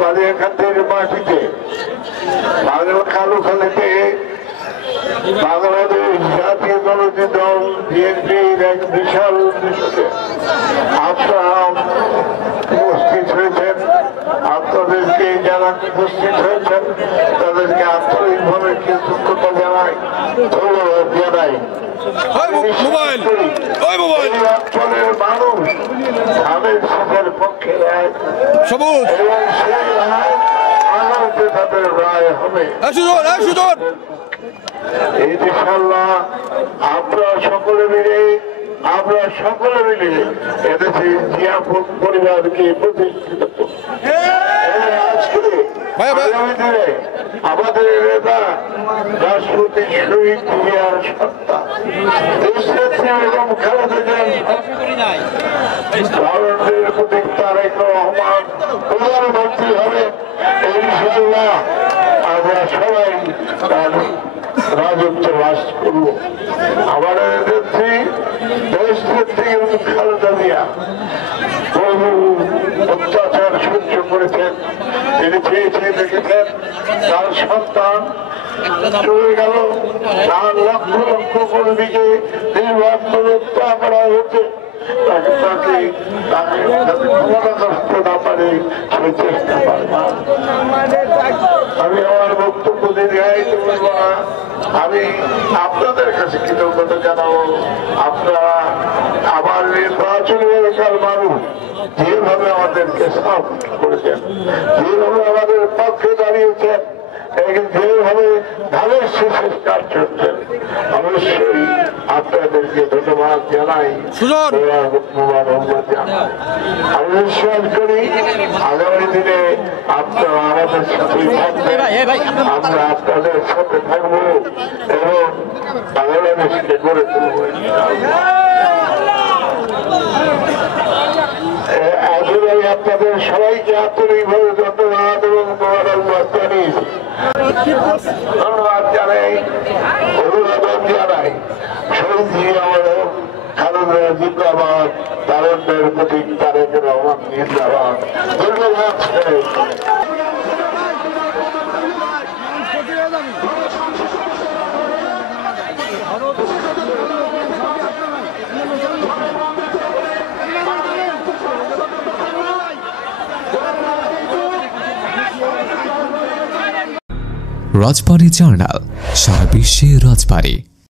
বালিয়াখাতের মাটিতে কালুখালীতে বাংলাদেশ জাতীয় দল বিএনপির এক বিশাল উদ্দেশ্যে আপনারা উপস্থিত হয়েছেন। আপনাদেরকে যারা উপস্থিত হয়েছেন তাদেরকে আন্তরিকভাবে কৃতজ্ঞতা জানাই, ধন্যবাদ জানাই। অঞ্চলের মানুষ ধানের শীতের পক্ষে রায় এবং সেই রায় আগামীতে তাদের রায় হবে। ইনশাআল্লাহ আমরা সকলে মিলে এদেশে জিয়া পরিবারকে প্রতিষ্ঠিত করব। আগামী দিনে আমাদের নেতা রাষ্ট্রপতি শহীদ জিয়ার সত্তা এবং খালেদা ভারতের প্রতি তারেক রহমান প্রধানমন্ত্রী হবে। ইনশাআল্লাহ আমরা সবাই রাজত্ব বাস করব। আমাদের নেত্রী দেশ নেত্রী খালেদা জিয়া বহু অত্যাচার সহ্য করেছেন। তিনি চেয়ে দেখেছেন তার সন্তান চলে গেল, তার লক্ষ লক্ষ কর্মীকে নির্বাচন হত্যা করা হয়েছে। আমি আমার বক্তব্য দীর্ঘায়িত করব না। আমি আপনাদের কাছে কৃতজ্ঞতা জানাবো। আপনারা আমার নির্বাচনী এলাকার মানুষ যেভাবে আমাদেরকে সাপোর্ট করেছেন, যেভাবে আমাদের পক্ষে দাঁড়িয়েছেন, যেভাবে ধানের শেষের কাজ করছেন, অবশ্যই আপনাদেরকে ধন্যবাদ জানাই। আমি বিশ্বাস করি আগামী দিনে আপনারা আমাদের সাথে থাকবেন, আমরা আপনাদের সাথে থাকবো এবং বাংলাদেশকে গড়ে তুলব। আপনাদের সবাইকে আন্তরিকভাবে ধন্যবাদ এবং ধন্যবাদ জানাই, অভিনন্দন জানাই। শহীদ আমাদের খালেদা জিন্দাবাদ, তারুণ্যের প্রতীক তারেক রহমান জিন্দাবাদ। ধন্যবাদ। রাজবাড়ী জার্নাল, সারা বিশ্বে রাজবাড়ী।